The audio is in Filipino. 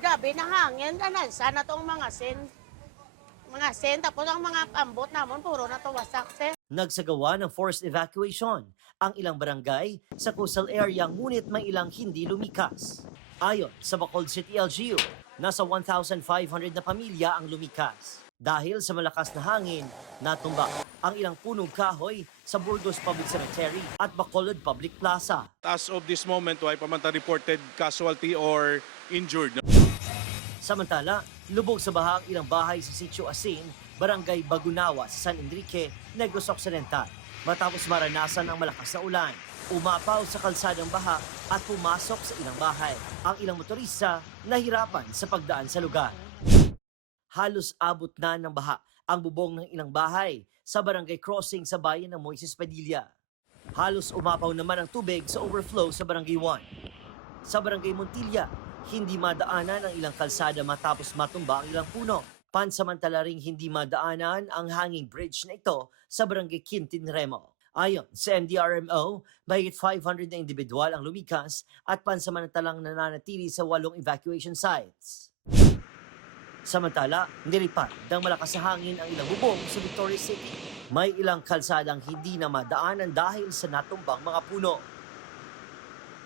gabi na hangin, ganan, sana tong mga sen, tapos ang mga ambot namon, puro na to wasak, sir. Nagsagawa ng forced evacuation ang ilang barangay sa coastal area ngunit may ilang hindi lumikas. Ayon sa Bacolod City LGU, nasa 1,500 na pamilya ang lumikas. Dahil sa malakas na hangin, natumba ang ilang punong kahoy sa Burgos Public Cemetery at Bacolod Public Plaza. As of this moment, why pa man ta reported casualty or injured. Samantala, lubog sa baha ang ilang bahay sa Sitio Asin, Barangay Bagunawa sa San Enrique, Negros Occidental. Matapos maranasan ang malakas na ulan, umapaw sa kalsadang baha at pumasok sa ilang bahay. Ang ilang motorista nahirapan sa pagdaan sa lugar. Halos abot na ng baha ang bubong ng ilang bahay sa barangay crossing sa bayan ng Moises Padilla. Halos umapaw naman ang tubig sa overflow sa barangay 1. Sa barangay Montilla, hindi madaanan ang ilang kalsada matapos matumba ang ilang puno. Pansamantala ring hindi madaanan ang hanging bridge na ito sa barangay Quintin Remo. Ayon sa NDRMO, mahigit 500 na individual ang lumikas at pansamantalang nananatili sa 8 evacuation sites. Samantala, nilipad ng malakas na hangin ang ilang bubong sa Victoria City. May ilang kalsadang hindi na madaanan dahil sa natumbang mga puno.